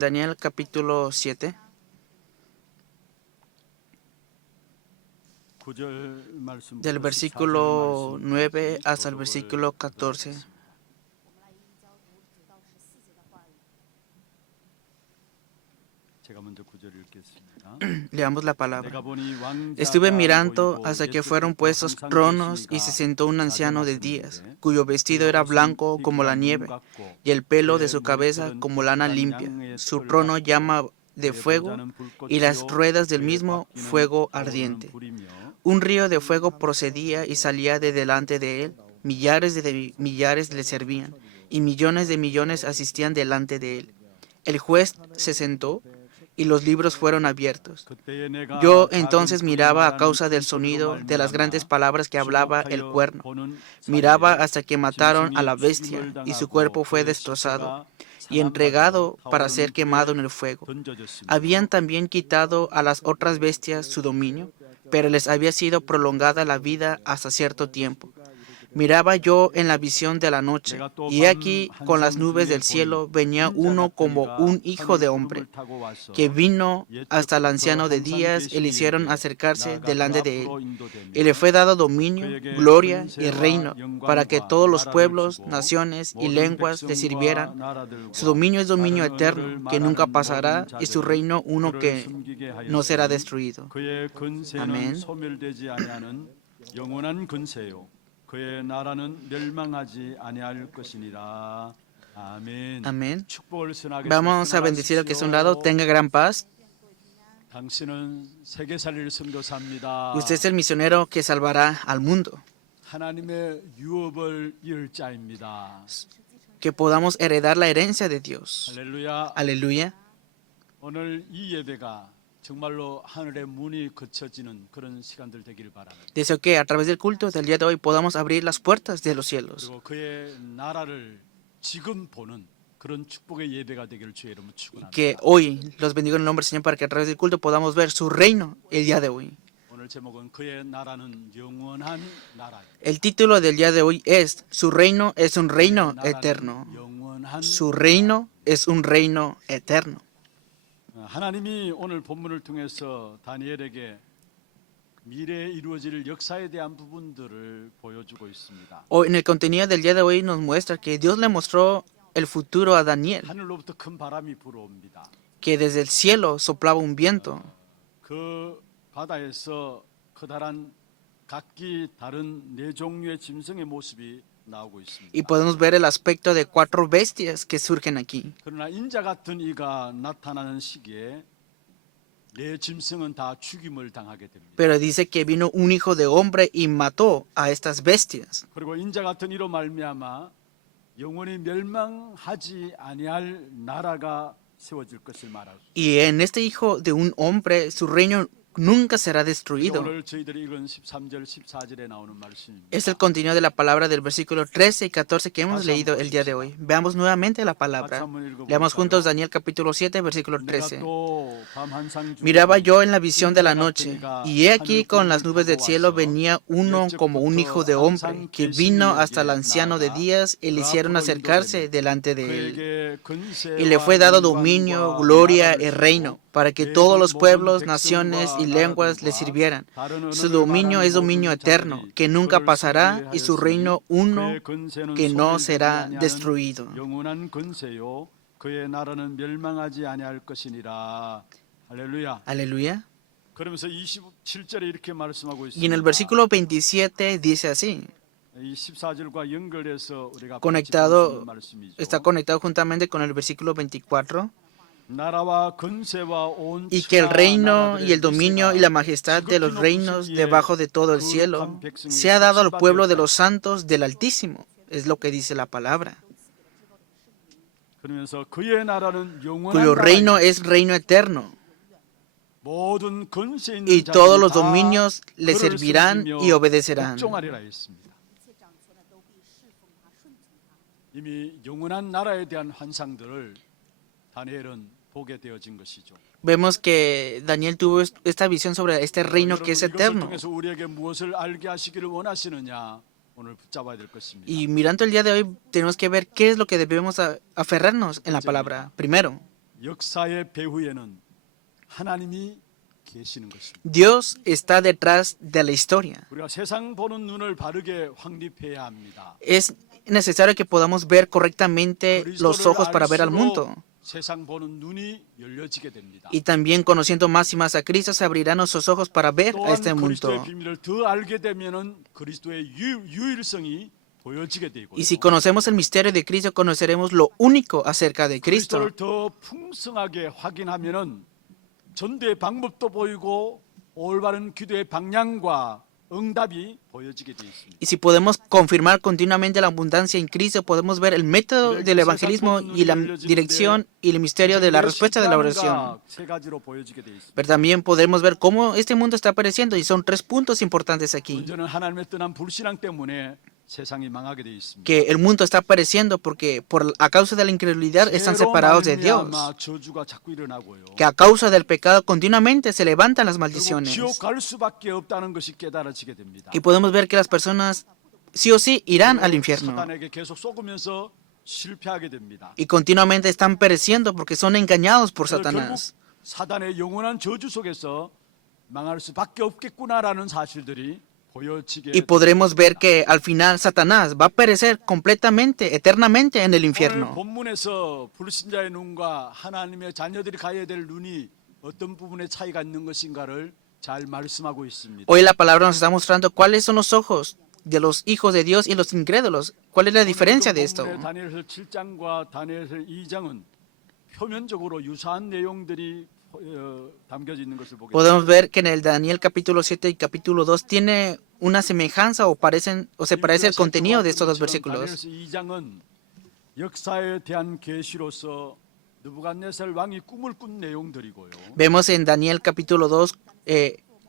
Daniel capítulo 7, del versículo 9 hasta el versículo 14. Leamos la palabra. Estuve mirando hasta que fueron puestos tronos y se sentó un anciano de días, cuyo vestido era blanco como la nieve y el pelo de su cabeza como lana limpia. Su trono llama de fuego y las ruedas del mismo fuego ardiente. Un río de fuego procedía y salía de delante de él. Millares de millares le servían y millones de millones asistían delante de él. El juez se sentó y los libros fueron abiertos. Yo entonces miraba a causa del sonido de las grandes palabras que hablaba el cuerno. Miraba hasta que mataron a la bestia y su cuerpo fue destrozado y entregado para ser quemado en el fuego. Habían también quitado a las otras bestias su dominio, pero les había sido prolongada la vida hasta cierto tiempo. Miraba yo en la visión de la noche, y aquí con las nubes del cielo venía uno como un hijo de hombre, que vino hasta el anciano de días y le hicieron acercarse delante de él. Y le fue dado dominio, gloria y reino, para que todos los pueblos, naciones y lenguas le sirvieran. Su dominio es dominio eterno, que nunca pasará, y su reino uno que no será destruido. Amén. Amén. Vamos a bendecir al que está a un lado. Tenga gran paz. Usted es el misionero que salvará al mundo. Que podamos heredar la herencia de Dios. Aleluya. Deseo que a través del culto del día de hoy podamos abrir las puertas de los cielos. Que hoy los bendigo en el nombre del Señor para que a través del culto podamos ver su reino el día de hoy. El título del día de hoy es Su reino es un reino eterno. Su reino es un reino eterno. 하나님이 오늘 본문을 통해서 다니엘에게 미래에 이루어질 역사에 대한 부분들을 보여주고 있습니다. Hoy, en el contenido del día de hoy nos muestra que Dios le mostró el futuro a Daniel, 하늘로부터 큰 바람이 불어옵니다. que desde el cielo soplaba un viento. 그 바다에서 커다란 각기 다른 네 종류의 짐승의 모습이 나오고 있습니다. Y podemos ver el aspecto de 4 bestias que surgen aquí. 그러나 인자 같은 이가 나타나는 시기에 네 짐승은 다 죽임을 당하게 됩니다. Pero dice que vino un hijo de hombre y mató a estas bestias. 그리고 인자 같은 이로 말미암아 영원히 멸망하지 아니할 나라가 세워질 것을 말하고. Y en este hijo de un hombre su reino nunca será destruido. 오늘 저희들이 읽은 13절 14절에 나오는 말씀입니다. Es el contenido de la palabra del versículo 13 y 14 que hemos leído el día de hoy. Veamos nuevamente la palabra. Leamos juntos Daniel capítulo 7, versículo 13. Miraba yo en la visión de la noche, y he aquí con las nubes del cielo venía uno como un hijo de hombre, que vino hasta el anciano de días y le hicieron acercarse delante de él. Y le fue dado dominio, gloria y reino, para que todos los pueblos, naciones y lenguas le sirvieran. Su dominio es dominio eterno, que nunca pasará, y su reino uno que no será destruido. Aleluya. Y en el versículo 27 dice así. Está conectado juntamente con el versículo 24. Y que el reino y el dominio y la majestad de los reinos debajo de todo el cielo se ha dado al pueblo de los santos del Altísimo. Es lo que dice la palabra. Cuyo reino es reino eterno. Y todos los dominios le servirán y obedecerán. Vemos que Daniel tuvo esta visión sobre este reino que es eterno. Y mirando el día de hoy, tenemos que ver qué es lo que debemos aferrarnos en la palabra. Primero, 역사의 배후에는 하나님이 계시는 것입니다. Dios está detrás de la historia. 우리가 세상 보는 눈을 바르게 확립해야 합니다. Es necesario que podamos ver correctamente los ojos para ver al mundo. 세상 보는 눈이 열려지게 됩니다. Y también conociendo más y más a Cristo se abrirán nuestros ojos para ver a 또한 este 그리스도의 mundo. 비밀을 더 알게 되면은 그리스도의 유일성이 보여지게 되고 Y si conocemos el misterio de Cristo, conoceremos lo único acerca de Cristo. 그리스도를 더 풍성하게 확인하면은 전도의 방법도 보이고 올바른 기도의 방향과 응답이 보여지게 되어 있습니다. Y si podemos confirmar continuamente la abundancia en Cristo, podemos ver el método del evangelismo y la dirección y el misterio de la respuesta de la oración. 세 가지로 보여지게 되어 있습니다. Pero también podremos ver cómo este mundo está apareciendo y son 3 puntos importantes aquí. 먼저는 하나님의 떠난 불신앙 때문에 세상이 망하게 되어 있습니다. Que el mundo está apareciendo porque a causa de la incredulidad están separados de Dios. 저주가 자꾸 일어나고요. Que a causa del pecado continuamente se levantan las 그리고 maldiciones. 지옥 갈 수밖에 없다는 것이 깨달아지게 됩니다. Y podemos ver que las personas sí o sí irán al infierno. 사단에게 계속 속으면서 실패하게 됩니다. Y continuamente están pereciendo porque son engañados por 그래서 결국 Satanás. 사단의 영원한 저주 속에서 망할 수밖에 없겠구나라는 사실들이 보여지게 Y podremos ver que al final Satanás va a perecer completamente, eternamente en el 오늘 infierno. 본문에서 불신자의 눈과 하나님의 자녀들이 가야 될 눈이 어떤 부분에 차이가 있는 것인가를 잘 말씀하고 있습니다. Hoy la palabra nos está mostrando cuáles son los ojos de los hijos de Dios y los incrédulos. ¿Cuál es la diferencia de esto? 본문의 다니엘서 7장과 다니엘서 2장은 표면적으로 유사한 내용들이 담겨져 있는 것을 보게 됩니다. Podemos ver que en el Daniel capítulo 7 y capítulo 2 tiene una semejanza o se parece el contenido de estos dos versículos. 다니엘서 2장은 역사에 대한 계시로서 느부갓네살 왕이 꿈을 꾼 내용들이고요. Vemos en Daniel capítulo 2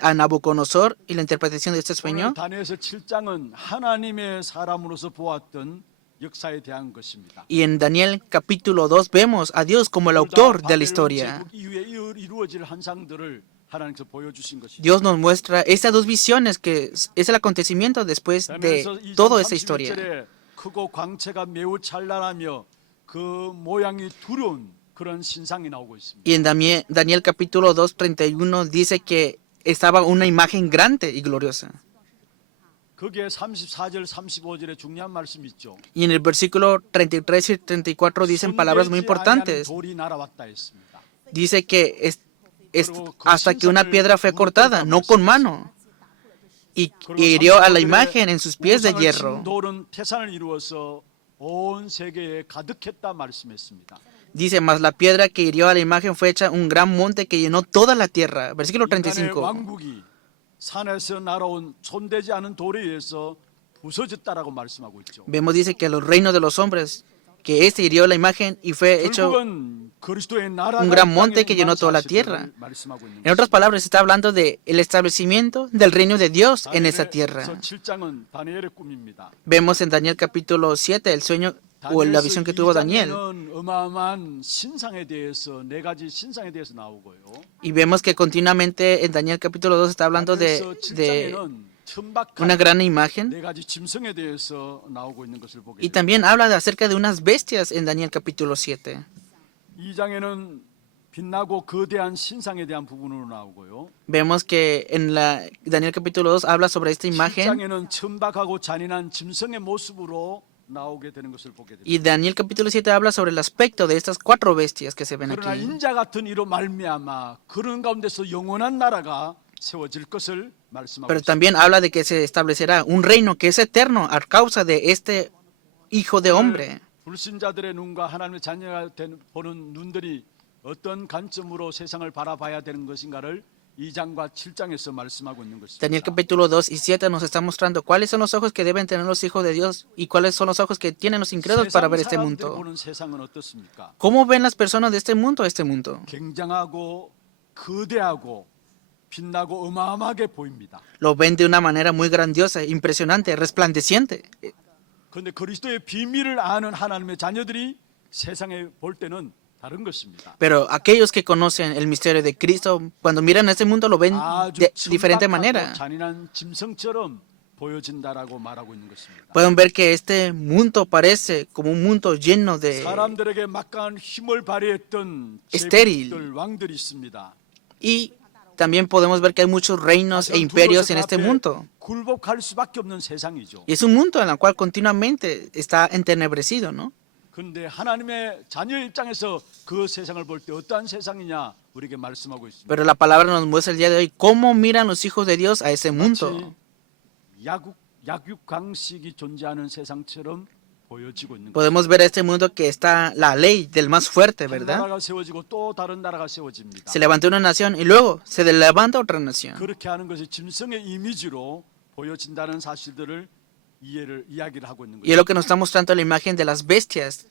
a Nabucodonosor y la interpretación de este 오늘 sueño. 다니엘서 7장은 하나님의 사람으로서 보았던 역사에 대한 것입니다. Y en Daniel capítulo 2 vemos a Dios como el autor de la historia. 제국 이후에 이루어질 환상들을 하나님께서 보여주신 것이죠. Dios nos muestra estas dos visiones que es el acontecimiento después de toda esta historia. 크고 광채가 매우 찬란하며 그 모양이 두려운 그런 신상이 나오고 있습니다. Y en Daniel capítulo 2, 31 dice que estaba una imagen grande y gloriosa. 거기에 34절 35절에 중요한 말씀이 있죠. Y en el versículo 33 y 34 dicen palabras muy importantes. 돌이 날아왔다 했습니다. Dice que hasta que una piedra fue cortada, no con mano, y hirió a la imagen en sus pies de hierro. 돌은 태산을 이루어서 온 세계에 가득했다 말씀했습니다. Dice, mas la piedra que hirió a la imagen fue hecha un gran monte que llenó toda la tierra. Versículo 인간의 35. 왕국이 산에서 날아온 손대지 않은 돌에 의해서 부서졌다라고 말씀하고 있죠. Vemos, dice que los reinos de los hombres, que este hirió la imagen y fue hecho 결국은 그리스도의 나라가 un gran 이 monte 땅에 que llenó toda la 임한 tierra. 사실을 말씀하고 있는 En otras palabras, está hablando de el establecimiento del reino de Dios en esa 다니엘서 tierra. 7장은 다니엘의 꿈입니다. Vemos en Daniel capítulo 7 el sueño o la visión que tuvo Daniel. 다니엘서 2장에는 어마어마한 신상에 대해서 네 가지 신상에 대해서 나오고요. Y vemos que continuamente en Daniel capítulo 2 está hablando de 다니엘서 una 7장에는 천박한 gran imagen. 네 가지 짐승에 대해서 나오고 있는 것을 보게 Y 됩니다. también habla acerca de unas bestias en Daniel capítulo 7. 2장에는 빛나고 거대한 신상에 대한 부분으로 나오고요. Vemos que en Daniel capítulo 2 habla sobre esta imagen. 7장에는 천박하고 잔인한 짐승의 모습으로 나오게 되는 것을 보게 됩니다. Y Daniel capítulo 7 habla sobre el aspecto de estas 4 bestias que se ven 그러나 aquí. 인자 같은 이로 말미암아 그런 가운데서 영원한 나라가 세워질 것을 말씀하고 Pero 있습니다. también habla de que se establecerá un reino que es eterno a causa de este hijo de hombre. 불신자들의 눈과 하나님의 자녀가 보는 눈들이 어떤 관점으로 세상을 바라봐야 되는 것인가를 2장과 7장에서 말씀하고 있는 것입니다. Daniel capítulo 2 y 7 nos está mostrando cuáles son los ojos que deben tener los hijos de Dios y cuáles son los ojos que tienen los incrédulos para ver este 사람들이 mundo. 보는 세상은 어떻습니까? ¿Cómo ven las personas de este mundo este mundo? 굉장하고 거대하고 빛나고 어마어마하게 보입니다. Lo ven de una manera muy grandiosa, impresionante, resplandeciente. 그런데 그리스도의 비밀을 아는 하나님의 자녀들이 세상에 볼 때는 다른 것입니다. Pero aquellos que conocen el misterio de Cristo, cuando miran a este mundo lo ven 아주 de diferente 천박하고 manera. 잔인한 짐승처럼 보여진다라고 말하고 있는 것입니다. Pueden ver que este mundo parece como un mundo lleno de 사람들에게 막강한 힘을 발휘했던 estéril. 제국들 왕들이 있습니다. y también podemos ver que hay muchos reinos e imperios en este mundo. 굴복할 수밖에 없는 세상이죠. Y es un mundo en el cual continuamente está entenebrecido, ¿no? 그런데 하나님의 자녀 입장에서 그 세상을 볼 때 어떠한 세상이냐 우리에게 말씀하고 있습니다. Pero la palabra nos muestra el día de hoy cómo miran los hijos de Dios a ese mundo. 약육강식이 존재하는 세상처럼 보여지고 있는 Podemos ver a este mundo que está la ley del más fuerte, 한 ¿verdad? 나라가 세워지고 또 다른 나라가 세워집니다. Se levantó una nación y luego se levanta otra nación. 그렇게 하는 것이 짐승의 이미지로 보여진다는 사실들을 이야기를 하고 있는 Y es 거죠. lo que nos está mostrando la imagen de las bestias.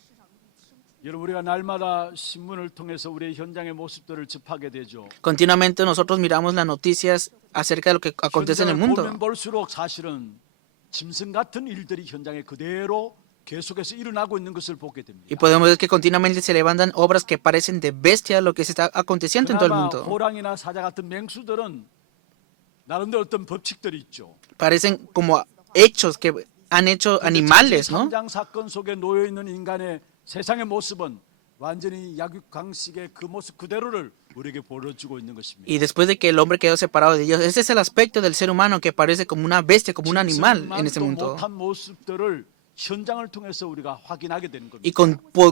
여러분 우리가 날마다 신문을 통해서 우리의 현장의 모습들을 접하게 되죠. Continuamente nosotros miramos las noticias acerca de lo que acontece en el 현장을 mundo. 보면 볼수록 사실은 짐승 같은 일들이 현장에 그대로 계속해서 일어나고 있는 것을 보게 됩니다. Y podemos ver que continuamente se levantan obras que parecen de bestia lo que se está aconteciendo en todo el 그나마 mundo. 호랑이나 사자 같은 맹수들은 나름대로 어떤 법칙들이 있죠. Parecen como hechos que han hecho animales, ¿no? 현장 사건 속에 놓여 있는 인간의 세상의 모습은 완전히 약육강식의 그 모습 그대로를 우리에게 보여주고 있는 것입니다. Y después de que el hombre quedó separado de Dios, ese es el aspecto del ser humano que parece como una bestia, como un animal en ese mundo. 못한 모습들을 현장을 통해서 우리가 확인하게 되는 겁니다. Y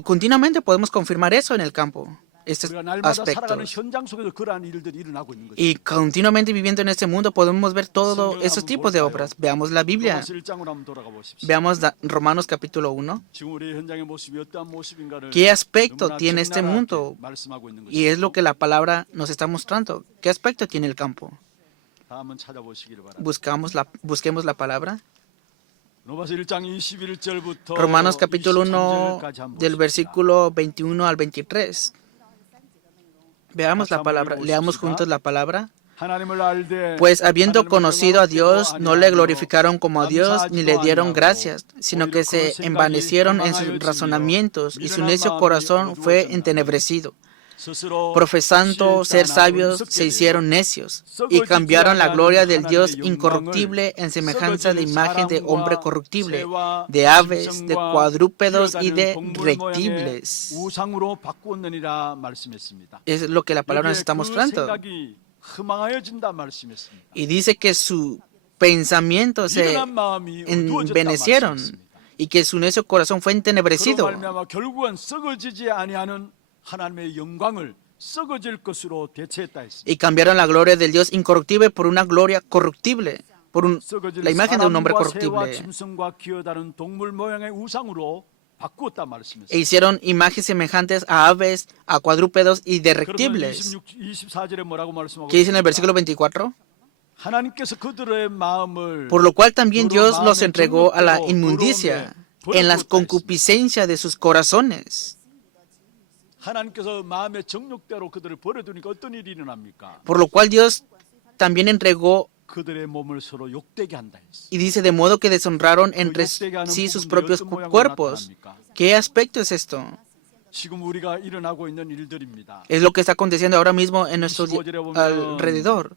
continuamente podemos confirmar eso en el campo, estos 우리가 날마다 살아가는 aspectos. 현장 속에서 그러한 일들이 일어나고 있는 것입니다. Y continuamente viviendo en este mundo podemos ver todos esos tipos de obras. Veamos la Biblia. 로마서 1장으로 한번 돌아가 보십시오. Veamos Romanos capítulo 1. 지금 우리의 현장의 모습이 어떠한 모습인가를 ¿Qué aspecto 너무나 tiene este 적나라하게 mundo? 말씀하고 있는 Y 것입니다. es lo que la palabra nos está mostrando. ¿Qué aspecto tiene el campo? 다 한번 찾아보시기를 바랍니다. Busquemos la palabra. 로마서 1장 21절부터 Romanos capítulo 1 23절까지 한번 del 보십시다. versículo 21 al 23. Veamos la palabra, leamos juntos la palabra. 하나님을 알되 Pues habiendo 하나님을 conocido a Dios, 경외하고 no le 아니하며 glorificaron como a Dios ni le dieron 감사하지도 gracias, sino 아니하고 que se 오히려 그 envanecieron en 생각이 sus razonamientos y su 미련한 necio 마음이 corazón fue 어두워졌나니 entenebrecido. 스스로 Profesando ser 지혜있다 sabios, 하나고 se 의석게 hicieron necios y 썩어지지 cambiaron la gloria del 아니하는 Dios 하나님의 incorruptible en semejanza de 썩어질 imagen de hombre 사람과 corruptible, 새와 de aves, de 짐승과 cuadrúpedos y 기어다니는 de 동물 reptiles. 모양의 우상으로 바꾸었느니라 말씀했습니다. Es lo que la palabra nos 여기에 está 그 mostrando. 생각이 허망하여진다 말씀했습니다. Y dice que su pensamiento se 미련한 마음이 어두워졌다 envenecieron 말씀했습니다. y que su necio corazón fue 그로 entenebrecido. 말미암아 결국은 썩어지지 아니하는 하나님의 영광을 썩어질 것으로 대체했다 했습니다. Y cambiaron la gloria del Dios incorruptible por una gloria corruptible, por 썩어질 la imagen de un hombre 사람과 새와 corruptible. 짐승과 기어다니는 동물 모양의 우상으로 바꾸었다 말씀했습니다. E hicieron imágenes semejantes a aves, a cuadrúpedos y de 그러면 reptiles. 24절에 뭐라고 말씀하고 ¿Qué dice en el 있습니까? versículo 24? 하나님께서 그들의 마음을 Por lo cual también 서로 Dios los 마음의 entregó a la 정욕대로 inmundicia 더러움에 en las 버려두었다 concupiscencias de sus corazones. 하나님께서 마음의 정욕대로 그들을 버려두니까 어떤 일이 일어납니까? Por lo cual Dios también entregó 그들의 몸을 서로 욕되게 한다 했어. y dice de modo que deshonraron entre 욕되게 하는 sí sus 부분이 propios 어떤 모양으로 cuerpos. 나타납니까? ¿Qué aspecto es esto? 지금 우리가 일어나고 있는 일들입니다. Es lo que está aconteciendo ahora mismo en nuestro 25절에 보면 alrededor.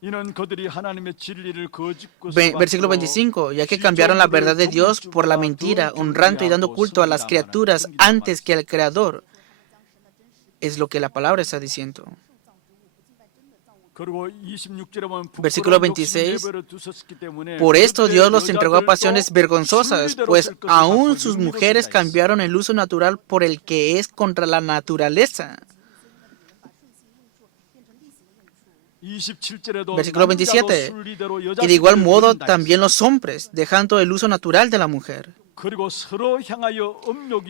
이는 그들이 하나님의 진리를 거짓 것으로 Versículo 25, ya que cambiaron la verdad de Dios por la mentira, honrando y dando culto a las criaturas antes que al Creador. Es lo que la palabra está diciendo. 그리고 26절에 보면 Versículo 26, Por esto Dios los entregó a pasiones vergonzosas, pues aún sus mujeres cambiaron el uso natural por el que es contra la naturaleza. Versículo 27, Y de igual modo también los hombres, dejando el uso natural de la mujer,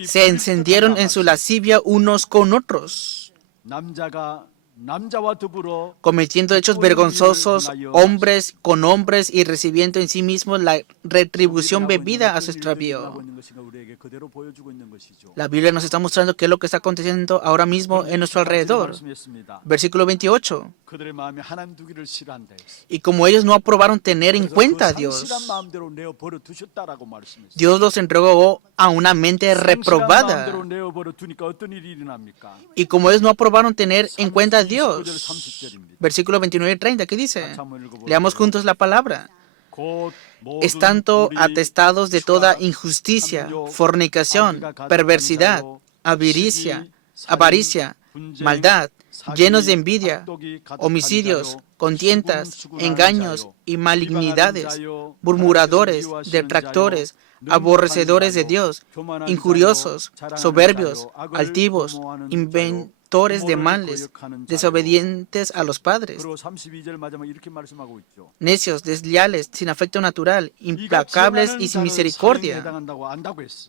se encendieron en su lascivia unos con otros, cometiendo hechos vergonzosos hombres con hombres y recibiendo en sí mismos la retribución debida a su extravío. La Biblia nos está mostrando qué es lo que está aconteciendo ahora mismo en nuestro alrededor. Versículo 28. Y como ellos no aprobaron tener en cuenta a Dios, Dios los entregó a una mente reprobada. Y como ellos no aprobaron tener en cuenta a Dios. Versículo 29 y 30, ¿qué dice? Leamos juntos la palabra. 곧 estando 모든 atestados de toda 불의와 injusticia, 탐욕, fornicación, 악의가 가득한 perversidad, 자로 avaricia, 시기, 살인, avaricia, 분쟁, maldad, 사기, llenos de envidia, 악독이 가득한 homicidios, 자요, contientas, 수군수군하는 engaños 자요, y 비방하는 malignidades, 자요, murmuradores, 하나님께서 미워하시는 detractores, 자요, aborrecedores de 능욕하는 Dios, 자요, 교만한 injuriosos, 자요, 자랑하는 soberbios, 자요, 악을 altivos, 도모하는 자요, inventores de 부모를 males, 거역하는 자요. desobedientes a los padres, 그리고 32절 마지막에 이렇게 말씀하고 있죠. necios, desleales, sin afecto natural, 이같이 implacables 행하는 y sin 자는 사형에 misericordia. 해당한다고 안다고 했어.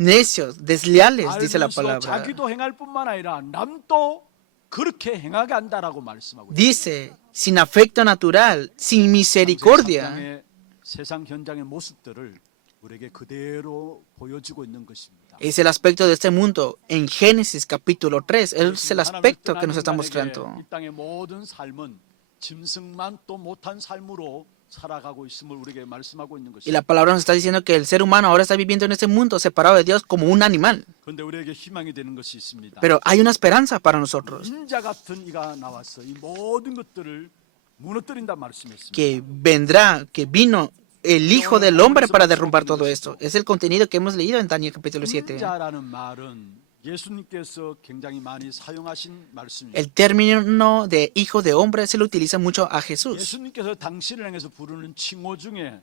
Necios, desleales, dice la 알면서도 palabra. 자기도 행할 뿐만 아니라 남도 그렇게 행하게 한다라고 말씀하고 있어요. Dice, sin afecto natural, sin misericordia. 당시 세상 현장의 모습들을 우리에게 그대로 보여주고 있는 것입니다. Es el aspecto de este mundo. En Génesis capítulo 3, es el aspecto que nos está mostrando. 이 땅의 모든 삶은 짐승만 또 못한 삶으로 살아가고 있음을 우리에게 말씀하고 있는 Y la 것입니다. palabra nos está diciendo que el ser humano ahora está viviendo en este mundo separado de Dios como un animal. 그런데 우리에게 희망이 되는 것이 있습니다. Pero hay una esperanza para nosotros, 인자 같은 이가 나와서 이 모든 것들을 무너뜨린다 말씀했습니다. que vendrá, que vino el Hijo del Hombre para derrumbar todo esto. Es el contenido que hemos leído en Daniel capítulo 7. 인자라는 말은 예수님께서 굉장히 많이 사용하신 말씀입니다. El término de Hijo de Hombre se lo utiliza mucho a Jesús. 예수님께서 당신을 향해서 부르는 칭호 중에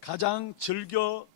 가장 즐겨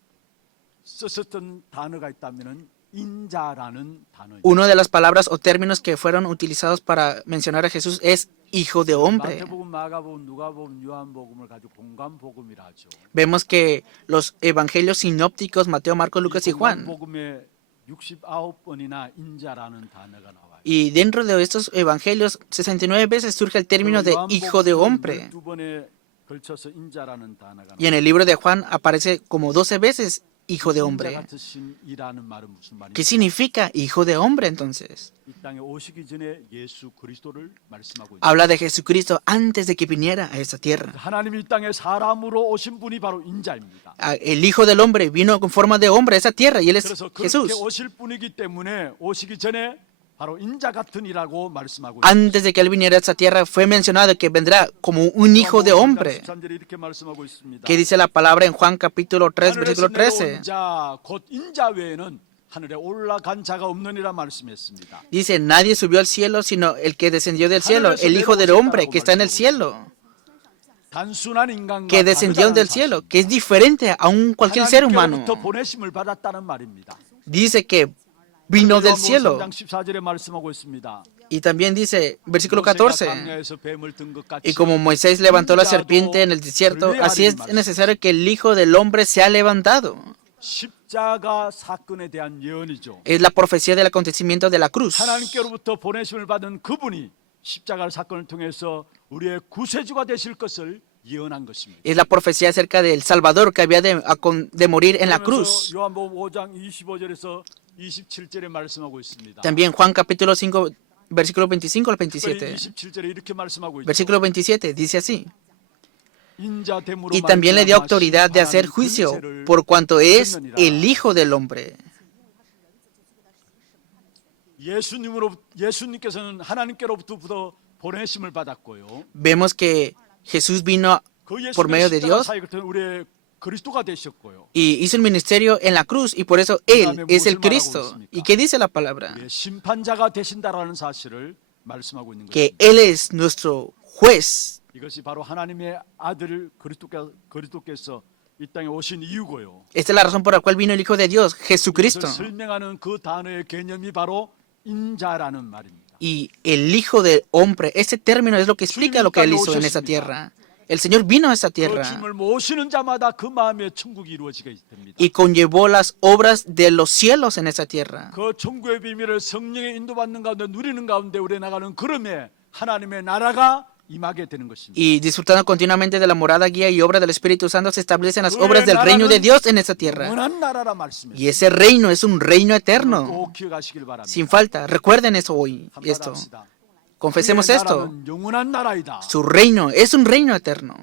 썼었던 단어가 있다면은 인자라는 단어입니다. Una de las palabras o términos que fueron utilizados para mencionar a Jesús es Hijo de Hombre. 마태복음, 마가복음, 누가복음, 요한복음을 가지고 공관복음이라 하죠. Vemos que los evangelios sinópticos, Mateo, Marcos, Lucas y Juan, 공관복음에 69번이나 인자라는 단어가 나와요. y dentro de estos evangelios 69 veces surge el término de Hijo de Hombre. 12번에 걸쳐서 인자라는 단어가 Y en el libro de Juan aparece como 12 veces Hijo de 인자 Hombre. 같으신 이라는 말은 무슨 말입니까? ¿Qué significa Hijo de Hombre entonces? 이 땅에 오시기 전에 예수 그리스도를 말씀하고 있습니다. Habla de Jesucristo antes de que viniera a esta tierra. 하나님이 이 땅에 사람으로 오신 분이 바로 인자입니다. El Hijo del Hombre vino con forma de hombre a esa tierra y Él es 그래서 그렇게 Jesús. 오실 분이기 때문에 오시기 전에 바로 인자 같은 이라고 말씀하고 Antes de que Él viniera a esta tierra fue mencionado que vendrá como un Hijo de Hombre. 13절에 이렇게 말씀하고 있습니다. ¿Qué dice la palabra en Juan capítulo 3, 하늘에서 versículo 13? 내려온 자, 곧 인자 외에는 하늘에 올라간 자가 없느니라 말씀했습니다. Dice, nadie subió al cielo sino el que descendió del cielo, el Hijo del Hombre que está en el cielo, 단순한 인간과 que descendió 다르다는 del cielo, 사실. que es diferente a un cualquier ser humano. 하나님께로부터 보내심을 받았다는 말입니다. Dice que vino del cielo. 3장 14절에 말씀하고 있습니다. Y también dice, versículo 모세가 14, 광야에서 뱀을 든 것 같이 y como Moisés levantó la serpiente en el desierto, así es necesario que el Hijo del Hombre sea levantado. 십자가 사건에 대한 예언이죠. Es la profecía del acontecimiento de la cruz. 하나님께로부터 보내심을 받은 그분이 십자가 사건을 통해서 우리의 구세주가 되실 것을 예언한 것입니다. Es la profecía acerca del Salvador que había de morir en la 그러면서 cruz. 요한복음 5장 25절에서 27절에 말씀하고 있습니다. También Juan capítulo 5, versículo 25 al 특별히 27. 27절에 이렇게 말씀하고 있죠. Versículo 27 dice así. 인자됨으로 Y también le dio 말미암아 autoridad de hacer 심판하는 juicio 권세를 por cuanto es 주느니라. el Hijo del Hombre. 예수님께서는 하나님께로부터 보내심을 받았고요. Vemos que Jesús vino 그 por medio de 예수님의 십자가 Dios 사역을 통해 우리의 그리스도가 되셨고요. y hizo el ministerio en la cruz y por eso Él es el Cristo. ¿Y qué dice la palabra? 우리의 심판자가 되신다라는 사실을 말씀하고 있는 Que 것입니다. Él es nuestro juez. 이것이 바로 하나님의 아들 그리스도께서 이 땅에 오신 이유고요. Esta es la razón por la cual vino el Hijo de Dios, 그것을 Jesucristo. 설명하는 그 단어의 개념이 바로 인자라는 말입니다. Y el Hijo del Hombre, ese término es lo que explica lo que Él hizo en esa tierra. El Señor vino a esa 그 tierra 주님을 모시는 자마다 그 마음의 천국이 이루어지게 됩니다. y conllevó las obras de los cielos en esa tierra. 그 천국의 비밀을 성령의 인도받는 가운데 누리는 가운데 우리 나가는 그름에 하나님의 나라가 임하게 되는 것입니다. Y disfrutando continuamente de la morada, guía y obra del Espíritu Santo, se establecen las obras del reino de Dios en esa tierra. 영원한 나라라 Y 말씀했습니다. ese reino es un reino eterno. 꼭 기억하시길 바랍니다. Sin falta. Recuerden eso hoy. Esto. 한마디합시다. Confesemos 그의 esto. 나라는 영원한 나라이다. Su reino es un reino eterno.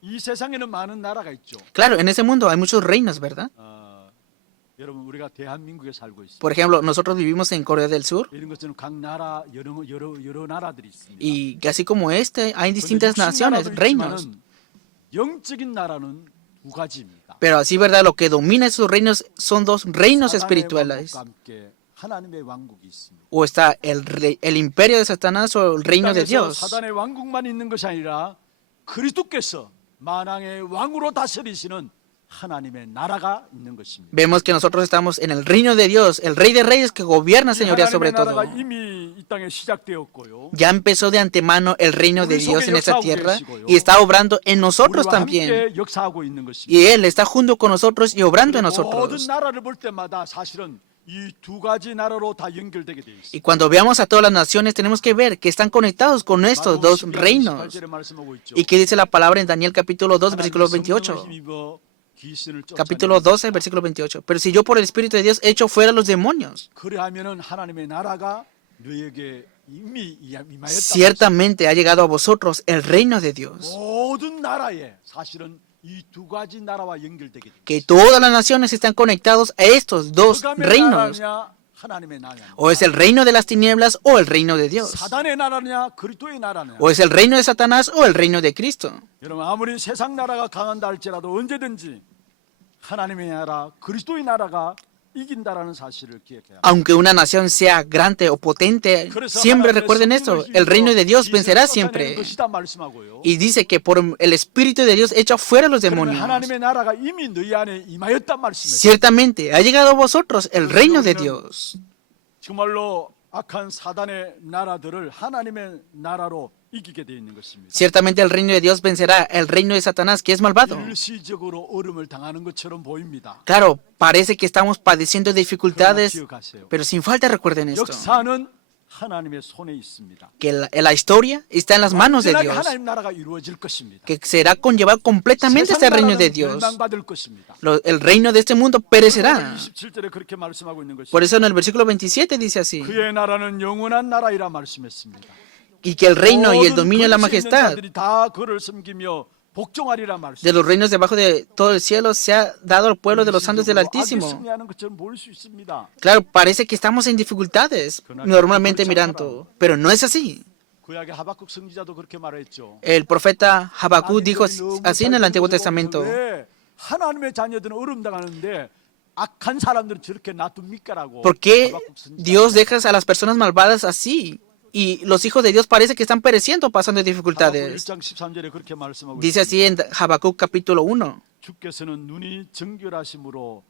이 세상에는 많은 나라가 있죠. Claro, en ese mundo hay muchos reinos, ¿verdad? 여러분 우리가 대한민국에 살고 있습니다. Por ejemplo, nosotros vivimos en Corea del Sur 이런 것처럼 각 나라 여러 나라들이 있습니다. y así como este, hay 그런데 distintas 육신 naciones, 나라도 reinos. 있지만은 영적인 나라는 두 가지입니다. Pero así, ¿verdad? Lo que domina esos reinos son dos reinos 사단의 espirituales. 왕국과 함께 하나님의 왕국이 있습니다. O está el imperio de Satanás o el reino de 땅에서 Dios. 사단의 왕국만 있는 것이 아니라 그리스도께서 만왕의 왕으로 다스리시는 하나님의 나라가 있는 것입니다. Vemos que nosotros estamos en el reino de Dios, el rey de reyes que gobierna, 이 señoría, sobre 하나님의 나라가 todo. 이미 이 땅에 시작되었고요. Ya empezó de antemano el reino de Dios en esta tierra y está obrando en nosotros 우리와 también. 함께 역사하고 있는 것입니다. Y Él está junto con nosotros y obrando en 모든 nosotros. 나라를 볼 때마다 사실은 이 두 가지 나라로 다 연결되게 되어 있습니다. Y cuando veamos a todas las naciones tenemos que ver que están conectados con estos dos reinos. 18절에 말씀하고 있죠. ¿Y qué dice la palabra en Daniel capítulo 2, versículo 28? Capítulo 12, versículo 28. Pero si yo por el Espíritu de Dios echo fuera los demonios, 그래하면은 하나님의 나라가 너에게 이미 임하였다. ciertamente ha llegado a vosotros el reino de Dios. 모든 나라에 사실은 이 두 가지 나라와 연결되게 됩니다. Que todas las naciones están conectados a estos dos 흑암의 reinos. 나라냐 하나님의 나라냐. O es el reino de las tinieblas o el reino de Dios. 사단의 나라냐 그리스도의 나라냐. O es el reino de Satanás o el reino de Cristo. 여러분 아무리 세상 나라가 강한다 할지라도 언제든지 하나님의 나라 그리스도의 나라가 이긴다라는 사실을 기억해야 합니다. Aunque una nación sea grande o potente, siempre recuerden esto, el reino de Dios vencerá siempre. 것이다 말씀하고요. Y dice que por el Espíritu de Dios echa fuera los 그러면 demonios. 하나님의 나라가 이미 너희 안에 임하였단 말씀이에요. Ciertamente ha llegado a vosotros el reino de Dios. 정말로 악한 사단의 나라들을 하나님의 나라로 이기게 되어 있는 것입니다. Ciertamente el reino de Dios vencerá el reino de Satanás, que es malvado. 일시적으로 어려움을 당하는 것처럼 보입니다. Claro, parece que estamos padeciendo dificultades, 그러나 기억하세요. pero sin falta recuerden esto, 역사는 하나님의 손에 있습니다. que la historia está en las manos de 완전하게 Dios, 하나님 나라가 이루어질 것입니다. que será conllevado completamente este 세상 reino de 나라는 Dios. 멸망받을 것입니다. El reino de este mundo perecerá. 27절에 그렇게 말씀하고 있는 Por 것입니다. eso en el versículo 27 dice así, 그의 나라는 영원한 나라이라 말씀했습니다. y que el reino y el 모든 dominio y la 근처에 있는 majestad 자들이 다 그를 섬기며 복종하리라 말씀. de los reinos debajo de todo el cielo se ha dado al pueblo de los santos del Altísimo. 승리하는 것처럼 보일 수 있습니다. Claro, parece que estamos en dificultades normalmente mirando, pero no es así. 구약의 하박국 선지자도 그렇게 말했죠. El profeta Habacuc dijo así en el Antiguo Testamento. 왜 하나님의 자녀들은 어려움 당하는데 악한 사람들은 저렇게 놔둡니까라고. ¿Por qué 하박국 선지자가 Dios deja a las personas malvadas así? Y los hijos de Dios parece que están pereciendo, pasando 하박국 dificultades. 1장 13절에 그렇게 말씀하고 Dice 있습니다. así en Habacuc capítulo 1. 주께서는 눈이 정결하심으로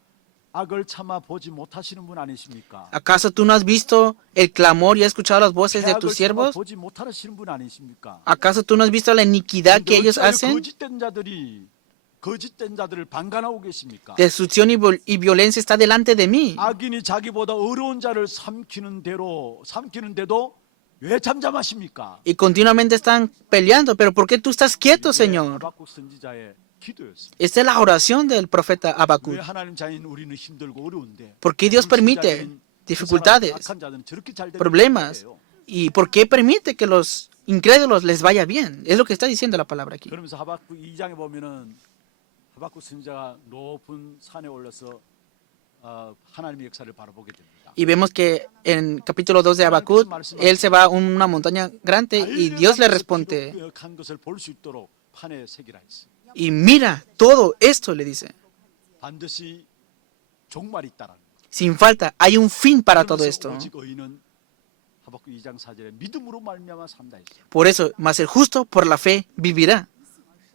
악을 참아 보지 못하시는 분 아니십니까? ¿Acaso tú no has visto el clamor y has escuchado las voces de 죄악을 tus 참아 siervos? 보지 못하시는 분 아니십니까? ¿Acaso tú no has visto la iniquidad que 근데 ellos 어찌하여 hacen? 거짓된 자들을 방관하고 계십니까? Destrucción y violencia está delante de mí. 악인이 자기보다 어려운 자를 삼키는데도 왜 잠잠하십니까? Y continuamente están peleando. ¿Pero por qué tú estás quieto, Señor? 하박국 선지자의 기도였습니다. Esta es la oración del profeta 왜 Habacuc. 하나님 자인 우리는 힘들고 어려운데 ¿Por qué Dios permite dificultades, 악한 자들은 저렇게 잘 되는 problemas? 거예요? ¿Y por qué permite que los incrédulos les vaya bien? Es lo que está diciendo la palabra aquí. 그러면서 하박국 2장에 보면은 하박국 선지자가 높은 산에 올라서 하나님의 역사를 바라보게 됩니다. Y vemos que en capítulo 2 de Habacuc, él se va a una montaña grande y Dios le responde. 기록한 것을 볼 수 있도록 판에 새기라 했어요. Y mira, todo esto le dice. 반드시 종말이 있다라는 거예요. Sin falta, hay un fin para todo 그러면서 esto. 오직 의인은 하박국 2장 4절에 믿음으로 말미암아 산다 했어요. Por eso, mas el justo por la fe vivirá.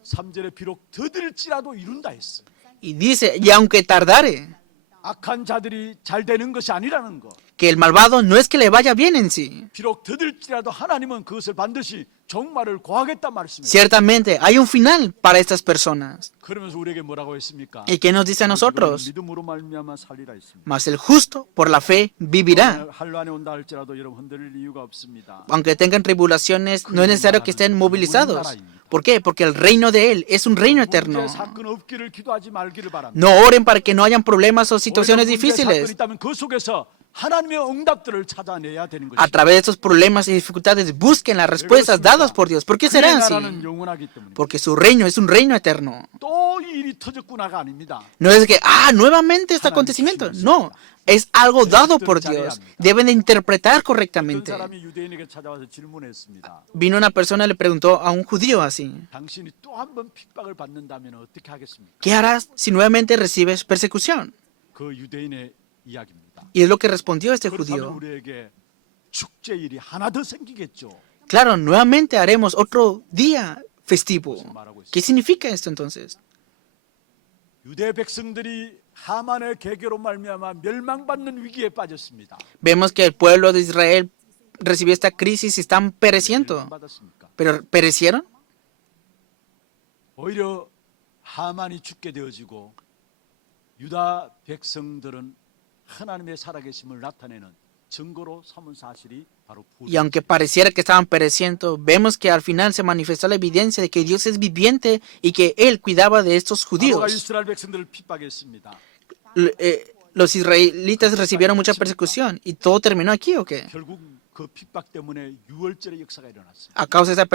3절에 비록 더딜지라도 이룬다 했어요. Y dice, y aunque tardare, 악한 자들이 잘 되는 것이 아니라는 거. que el malvado no es que le vaya bien en sí. 비록 더딜지라도 하나님은 그것을 반드시 종말을 고하겠다 말씀이에요. Ciertamente, hay un final para estas personas. 그러면서 우리에게 뭐라고 했습니까? ¿Y qué nos dice a nosotros? 믿음으로 말미암아 살리라 했습니다. Mas el justo por la fe vivirá. 한란에 온다 할지라도 여러분 흔들릴 이유가 없습니다. Aunque tengan tribulaciones, no es necesario que estén movilizados. ¿Por qué? Porque el reino de Él es un reino eterno. 문제 사건 없기를 기도하지 말기를 바랍니다. No oren para que no hayan problemas o situaciones 문제 사건이 difíciles. 있다면 그 속에서 하나님의 응답들을 찾아내야 되는 A 것입니다. través de estos problemas y dificultades, busquen las respuestas dadas por Dios. ¿Por qué 그의 será así? 나라는 영원하기 때문입니다. Porque su reino es un reino eterno. 또 이 일이 터졌구나가 아닙니다. No es que, nuevamente este acontecimiento. No, es algo dado por Dios. Deben de interpretar 어떤 correctamente. 사람이 유대인에게 찾아와서 질문했습니다. Vino una persona y le preguntó a un judío así, 당신이 또 한 번 핍박을 받는다면 어떻게 하겠습니까? ¿qué harás si nuevamente recibes persecución? 그 유대인의 이야기입니다. Y es lo que respondió este 그렇다면 judío. 우리에게 축제일이 하나 더 생기겠죠. Claro, nuevamente haremos otro día festivo. ¿Qué significa esto entonces? 유대 백성들이 하만의 계계로 말미암아 멸망받는 위기에 빠졌습니다. Vemos que el pueblo de Israel recibió esta crisis y están pereciendo. 받았습니까? ¿Pero perecieron? 오히려 하만이 죽게 되어지고 유다 백성들은 하나님의 살아계심을 나타내는 증거로 삼은 사실이 바로 Y aunque pareciera que estaban pereciendo, vemos que al final se manifestó la evidencia de que Dios es viviente y que Él cuidaba de estos 바로가 judíos. 이스라엘 백성들을 핍박했습니다. Los israelitas recibieron mucha persecución. ¿Y todo terminó aquí o qué? 결국 그 핍박 때문에 유월절의 역사가 일어났어요. A causa de esa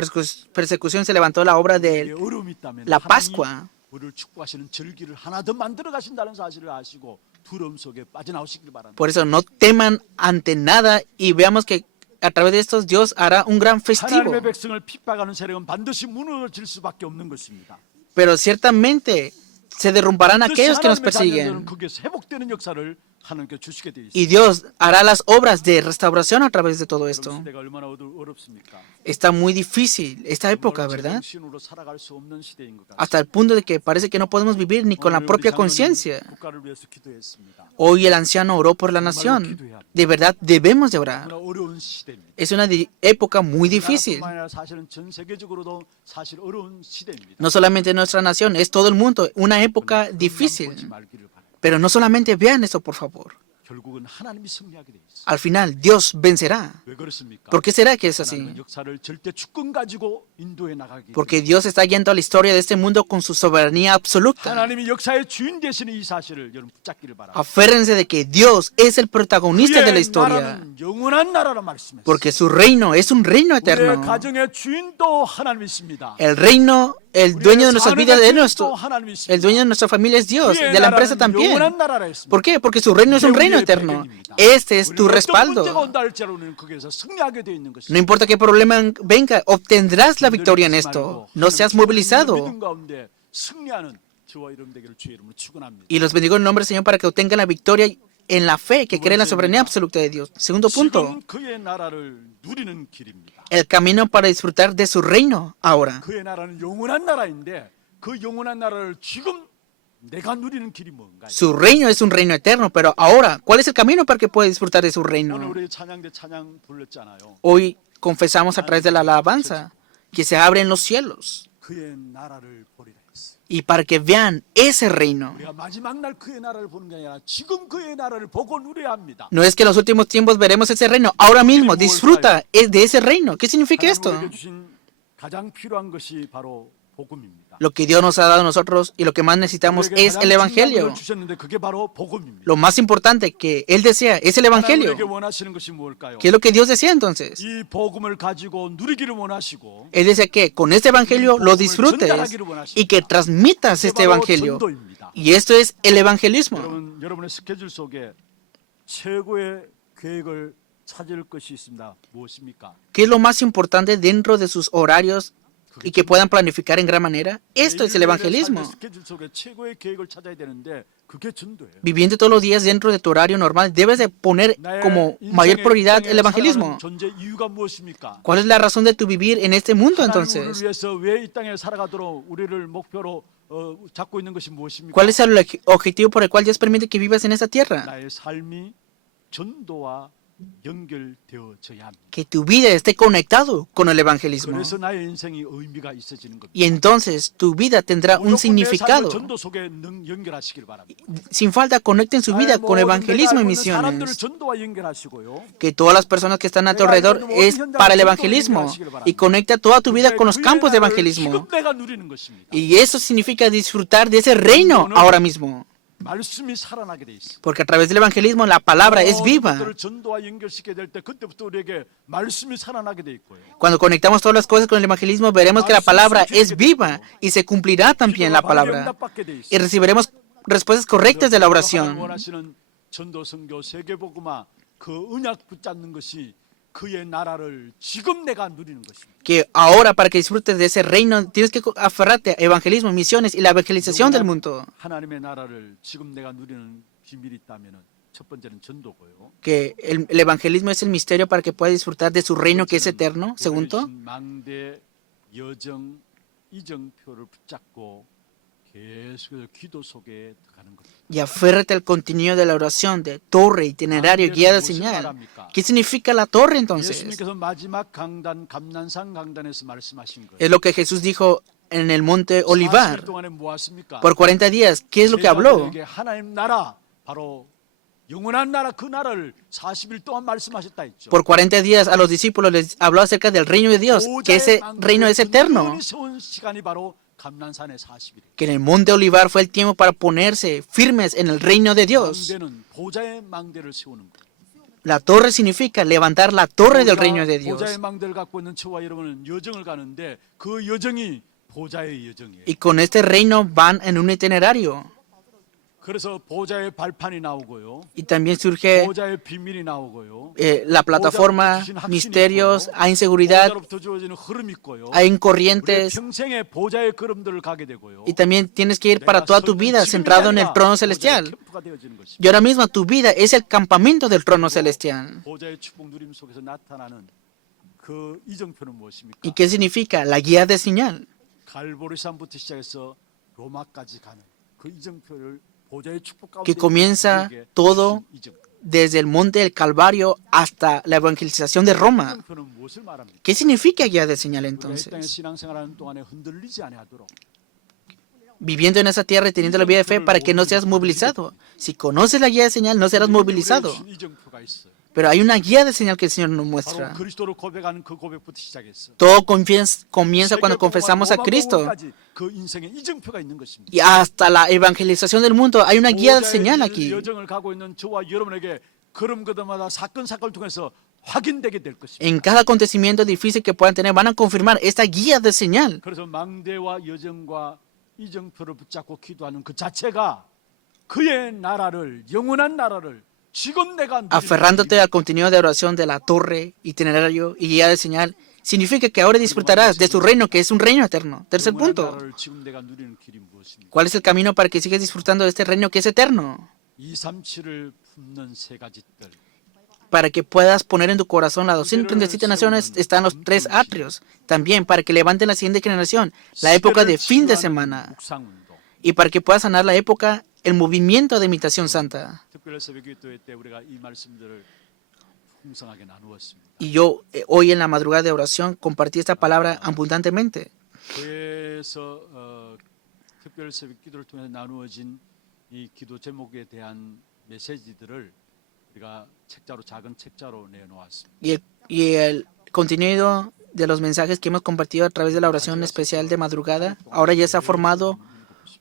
persecución se levantó la obra 우리에게 de 어려움이 있다면 la 하나님이 Pascua. 우리를 축복하시는 절기를 하나 더 만들어 가신다는 사실을 아시고 두려움 속에 빠져나오시길 바랍니다. Por eso no teman ante nada y veamos que a través de estos Dios hará un gran festivo. 하나님의 백성을 핍박하는 세력은 반드시 무너질 수밖에 없는 것입니다. Pero ciertamente se derrumbarán 반드시 aquellos que nos 하나님의 자녀들은 persiguen. 거기에서 회복되는 역사를 하나님께 주시게 되어 Y 있습니다. Dios hará las obras de restauración a través de todo esto. 시대가 얼마나 어렵습니까? Está muy difícil esta época, ¿verdad? 정신으로 살아갈 수 없는 시대인 것 같습니다. Hasta el punto de que parece que no podemos vivir ni con la 오늘 우리 propia 장로님 conciencia. 국가를 위해서 기도했습니다. Hoy el anciano oró por la nación. De verdad debemos de orar. 너무나 어려운 시대입니다. Es una época muy difícil. 뿐만 아니라 사실은 전 세계적으로도 사실 어려운 시대입니다. No solamente en nuestra nación, es todo el mundo. Una época 보지 difícil. 말기를 바랍니다. Pero no solamente vean eso, por favor. 결국은 하나님이 승리하게 돼 있어요. Al final, Dios vencerá. 왜 그렇습니까? ¿Por qué será que es así? 하나님은 역사를 절대 주권 가지고 인도해 나가기 Porque 때문에 Dios está guiando a la historia de este mundo con su soberanía absoluta. 하나님이 역사의 주인 되시는 이 사실을 여러분 붙잡기를 바랍니다. Aférrense de que Dios es el protagonista de la 그의 historia. 나라는 영원한 나라라 말씀했어요. Porque su reino es un reino 우리의 eterno. 가정의 주인도 하나님이십니다. El reino, el dueño de nuestras vidas es nuestro. El dueño de nuestra familia es Dios, 그의 de la empresa 나라는 también. 영원한 나라라 했습니다. ¿Por qué? Porque su reino es un reino eterno. Este es tu 우리는 어떤 문제가 respaldo. 온다 할지라도는 거기에서 승리하게 되어 있는 No 것입니다. importa qué problema venga, obtendrás la victoria en esto. No seas movilizado. 믿음 가운데 승리하는 저와 이름 되기를 주의 이름으로 축원합니다. Y los bendigo en el nombre del Señor para que obtengan la victoria en la fe que cree en la soberanía absoluta de Dios. Segundo punto, 지금 그의 나라를 누리는 길입니다. el camino para disfrutar de su reino ahora. 그의 나라는 영원한 나라인데 그 영원한 나라를 지금 내가 누리는 길이 뭔가? Su reino es un reino eterno, pero ahora, ¿cuál es el camino para que pueda disfrutar de su 오늘 reino? 우리 찬양대 찬양 불렀잖아요. Hoy confesamos a través de la alabanza que se abren los cielos 그의 나라를 보리라 했어. y para que vean ese reino. 우리가 마지막 날 그의 나라를 보는 게 아니라 지금 그의 나라를 보고 누려야 합니다. No es que en los últimos tiempos veremos ese reino, ahora mismo disfruta de ese reino. ¿Qué significa 하나님 esto? 우리에게 주신 가장 필요한 것이 바로 복음입니다. Lo que Dios nos ha dado a nosotros y lo que más necesitamos 우리에게 es 가장 el 중요한 Evangelio. 걸 주셨는데 그게 바로 복음입니다. Lo más importante que Él desea es el 하나님 Evangelio. 우리에게 원하시는 것이 무엇일까요? ¿Qué es lo que Dios desea entonces? 이 복음을 가지고 누리기를 원하시고 Él desea que con este Evangelio lo disfrutes y que transmitas este Evangelio. 전도입니다. Y esto es el evangelismo. 여러분의 스케줄 속에 최고의 계획을 찾을 것이 있습니다. 무엇입니까? ¿Qué es lo más importante dentro de sus horarios y que puedan planificar en gran manera? Esto es el evangelismo. 스케줄 속에 최고의 계획을 찾아야 되는데 그게 전도예요. Viviendo todos los días dentro de tu horario normal, debes de poner como mayor prioridad el evangelismo. 존재 이유가 무엇입니까? ¿Cuál es la razón de tu vivir en este mundo 하나님 우리를 entonces? 위해서 왜 이 땅에 살아가도록 우리를 목표로 잡고 있는 것이 무엇입니까? ¿Cuál es el objetivo por el cual Dios permite que vivas en esta tierra? 나의 삶이 전도와 연결되어져야 합니다. Que tu vida esté conectado con el evangelismo. 그래서 나의 인생이 의미가 있어지는 겁니다. Y entonces tu vida tendrá un 무조건 내 삶을 significado. 전도 속에 연결하시길 바랍니다. Sin falta, conecten su vida con evangelismo y 사람들을 misiones. 전도와 연결하시고요. Que todas las personas que están a tu alrededor es para el evangelismo. Y conecta toda tu vida con los campos de evangelismo. 지금 내가 누리는 것입니다. Y eso significa disfrutar de ese reino ahora mismo. 말씀이 살아나게 돼 있어. Porque a través del evangelismo la palabra es viva. 것들을 전도와 연결시켜야 될 때 그때부터 우리에게 말씀이 살아나게 돼 있고요. Cuando conectamos todas las cosas con el evangelismo, veremos que la palabra es viva y se cumplirá también la palabra. Y recibiremos respuestas correctas de la oración. 원하시는 전도 선교 세계복음화 그 언약 붙잡는 것이 그의 나라를 지금 내가 누리는 것입니다. Que ahora, para que disfrutes de ese reino, tienes que aferrarte a evangelismo, misiones y la evangelización del mundo. 하나님의 나라를 지금 내가 누리는 비밀이 있다면은 첫 번째는 전도고요. Que el evangelismo es el misterio para que puedas disfrutar de su reino que es eterno. Segundo, 망대 여정 이정표를 붙잡고 계속해서 기도 속에 들어가는 것. y aférrate al contenido de la oración, de torre, itinerario, guía de señal. ¿Qué significa la torre entonces? 예수님께서 마지막 강단 감난산 강단에서 말씀하신 거예요. Es lo que Jesús dijo en el monte 40일 Olivar. 동안에 뭐 하십니까? Por 40 días, ¿qué es lo que habló? 제자들에게 하나님 나라 바로 영원한 나라 그 나라를 40일 동안 말씀하셨다 했죠. Por 40 días a los discípulos les habló acerca del reino de Dios, que ese reino es eterno. 세운 시간이 바로 감난산의 40일. Que en el monte Olivar fue el tiempo para ponerse firmes en el reino de Dios. 망대는 보좌의 망대를 세우는 거예요. La torre significa levantar la torre del reino de Dios. 보좌의 망대를 갖고 있는 저와 여러분은 여정을 가는데 그 여정이 보좌의 여정이에요. Y con este reino van en un itinerario. 그래서 보좌의 발판이 나오고요. Y también surge 보좌의 비밀이 나오고요. la plataforma, misterios, hay inseguridad, 보좌로부터 주어지는 흐름이 있고요. hay 우리 corrientes. 평생에 보좌의 걸음들을 가게 되고요. Y también tienes que ir para toda tu vida centrado en el trono celestial. 캠프가 되어지는 것입니다. Y ahora mismo tu vida es el campamento del trono celestial. 보좌의 축복 누림 속에서 나타나는 그 이정표는 무엇입니까? ¿Y qué significa? La guía de señal. 갈보리산부터 시작해서 로마까지 가는 그 이정표를 보좌의 축복 가운데 Que comienza 우리에게 todo 주신 이정. desde el monte del Calvario hasta la evangelización de Roma. 이정표는 무엇을 말합니까? ¿Qué significa guía de señal 우리가 이 땅에 entonces? 신앙생활하는 동안에 흔들리지 아니하도록 Viviendo en esa tierra y teniendo la vida de fe para que no seas movilizado. Si conoces la guía de señal, no serás movilizado. 우리에게 주신 이정표가 있어요. Pero hay una guía de señal que el Señor nos 바로 muestra. 그리스도를 고백하는 그 고백부터 시작했어. Todo comienza cuando confesamos a Cristo. 그 인생에 이정표가 있는 것입니다. Y hasta la evangelización del mundo hay una guía de señal aquí. 여정을 가고 있는 저와 여러분에게 걸음걸음마다 사건을 통해서 확인되게 될 것입니다. En cada acontecimiento difícil que puedan tener, van a confirmar esta guía de señal. 그래서 망대와 여정과 이정표를 붙잡고 기도하는 그 자체가 그의 나라를 영원한 나라를 지금 내가 Aferrándote al contenido de oración de la torre, itinerario y guía de señal, significa que ahora disfrutarás de su reino, que es un reino eterno. Tercer 영원한 punto. 나라를 지금 내가 누리는 길이 무엇입니까? ¿Cuál es el camino para que sigas disfrutando de este reino que es eterno? 237을 품는 세 가지 뜰. Para que puedas poner en tu corazón las 237 naciones están los 3 atrios. También para que levanten la siguiente generación, la época de fin de semana. 묵상운동. Y para que puedas sanar la época, el movimiento de imitación santa. 특별 새벽 기도회 때 우리가 이 말씀들을 풍성하게 나누었습니다. Y yo hoy en la madrugada de oración compartí esta palabra abundantemente. 그래서 특별 새벽 기도를 통해 나누어진 이 기도 제목에 대한 메시지들을 우리가 책자로 작은 책자로 내놓았습니다. Y el contenido de los mensajes que hemos compartido a través de la oración especial de madrugada, ahora ya se ha formado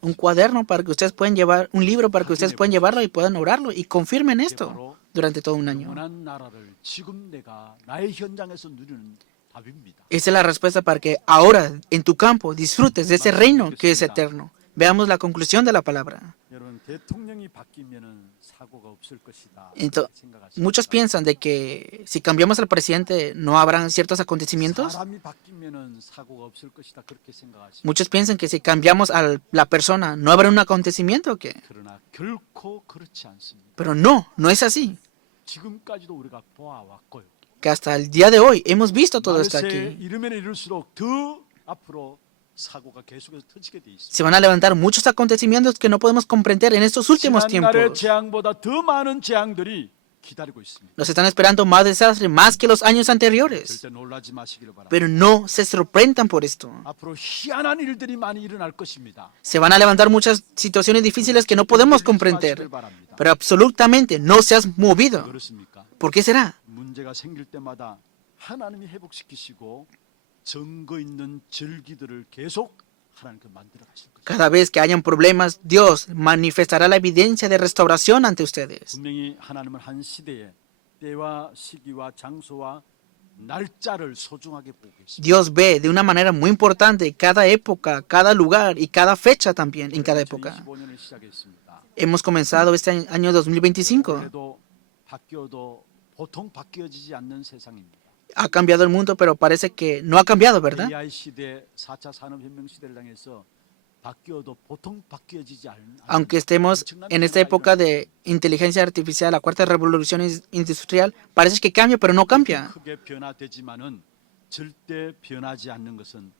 un cuaderno para que ustedes puedan llevar, un libro para que ustedes puedan llevarlo y puedan orarlo y confirmen esto durante todo un año. 영원한 나라를 지금 내가 나의 현장에서 누리는 답입니다. Esa es la respuesta para que ahora en tu campo disfrutes de ese reino que es eterno. Veamos la conclusión de la palabra. 여러분 대통령이 바뀌면은 사고가 없을 것이다. Entonces, 생각하십니까? muchos piensan de que si cambiamos al presidente no habrán ciertos acontecimientos. 사람이 바뀌면은 사고가 없을 것이다. 그렇게 생각하십니까? Muchos piensan que si cambiamos a la persona no habrá un acontecimiento o qué. 그러나 결코 그렇지 않습니다. Pero no, no es así. 지금까지도 우리가 보아왔고요. Que hasta el día de hoy hemos visto todo esto 말세 aquí. 이르면 이를수록 더 앞으로 사고가 계속해서 터지게 돼 있습니다. Se van a levantar muchos acontecimientos que no podemos comprender en estos últimos 지난날의 tiempos. 재앙보다 더 많은 재앙들이 기다리고 있습니다. Nos están esperando más desastres, más que los años anteriores. 절대 놀라지 마시기를 바랍니다. Pero no se sorprendan por esto. 앞으로 희한한 일들이 많이 일어날 것입니다. Se van a levantar muchas situaciones difíciles que no podemos comprender. Pero absolutamente no seas movido. 그렇습니까? ¿Por qué será? 문제가 생길 때마다 하나님이 회복시키시고 증거 있는 절기들을 계속 하나님께 만들어 가실 것입니다. Cada vez que hayan problemas, Dios manifestará la evidencia de restauración ante ustedes. 분명히 하나님은 한 시대에 때와 시기와 장소와 날짜를 소중하게 보고 계십니다. Dios ve de una manera muy importante cada época, cada lugar y cada fecha también en cada época. 2025년을 시작했습니다. Hemos comenzado este año 2025. 그래도 바뀌어도 보통 바뀌어지지 않는 세상입니다. Ha cambiado el mundo, pero parece que no ha cambiado, ¿verdad? AI 시대, 4차 산업혁명 시대를 향해서 바뀌어도 보통 바뀌어지지 않는 Aunque estemos en esta época de inteligencia artificial, la cuarta revolución industrial, parece que cambia, pero no cambia. 크게 변화되지만은 절대 변하지 않는 것은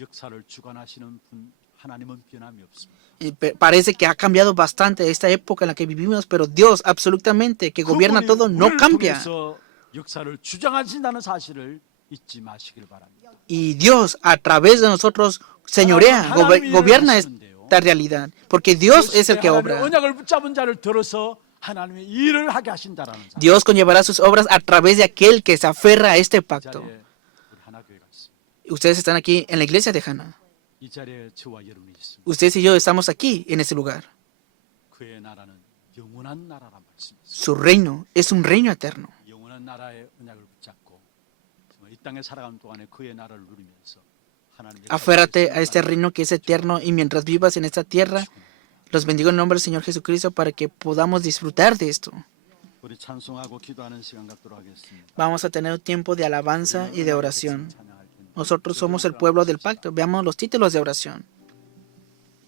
역사를 주관하시는 분 하나님은 변함이 없습니다. Y parece que ha cambiado bastante esta época en la que vivimos, pero Dios absolutamente que gobierna 그분이 todo no 우리를 cambia. 통해서 역사를 주장하신다는 사실을 잊지 마시길 바랍니다. Y Dios a través de nosotros señorea, gobierna esta realidad, porque Dios es el que obra. 언약을 붙잡은 자를 들어서 하나님의 일을 하게 하신다라는 사실. Dios conllevará sus obras a través de aquel que se aferra a este 이 pacto. 자리에 우리 하나교회가 있습니다. Ustedes están aquí en la iglesia de Hannah. 이 자리에 저와 여러분이 있습니다. Ustedes y yo estamos aquí en ese lugar. 그의 나라는 영원한 나라란 말씀이죠. Su reino es un reino eterno. 영원한 나라의 언약을 붙잡고 정말 이 땅에 살아가는 동안에 그의 나라를 누리면서 하나님의 Aférrate a este reino que es eterno y mientras vivas en esta tierra, los bendigo en nombre del Señor Jesucristo para que podamos disfrutar de esto. 우리 찬송하고 기도하는 시간 갖도록 하겠습니다. Vamos a tener un tiempo de alabanza y de oración. 찬양할 텐데. Nosotros somos el pueblo del pacto. Veamos los títulos de oración.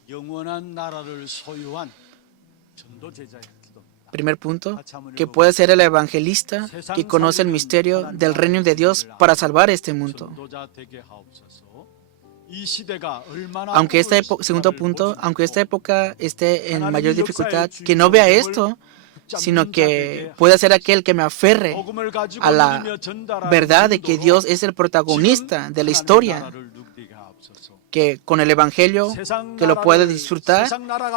영원한 나라를 소유한 전도 제자의 기도입니다. Primer punto, que puede ser el evangelista que conoce el misterio del reino de Dios para salvar este mundo. 전도자 되게 하옵소서. 이 시대가 얼마나 Aunque esta segundo punto, aunque esta época esté en mayor dificultad, que no vea esto, sino que pueda ser aquel que me aferre 복음을 가지고 a la 누리며 전달하는 verdad de que 인도로 Dios es el protagonista de la historia, 나라를 누리게 하옵소서. que con el evangelio que lo pueda disfrutar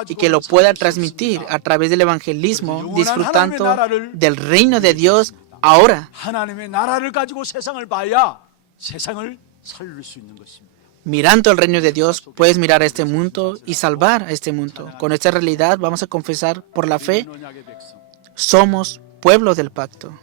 y que lo pueda transmitir a través del evangelismo, disfrutando del reino de Dios ahora, 하나님의 나라를 가지고 세상을 봐야 세상을 살릴 수 있는 것입니다. mirando el reino de Dios, puedes mirar a este mundo y salvar a este mundo. Con esta realidad vamos a confesar por la fe, 언약의 백성. somos pueblo del pacto.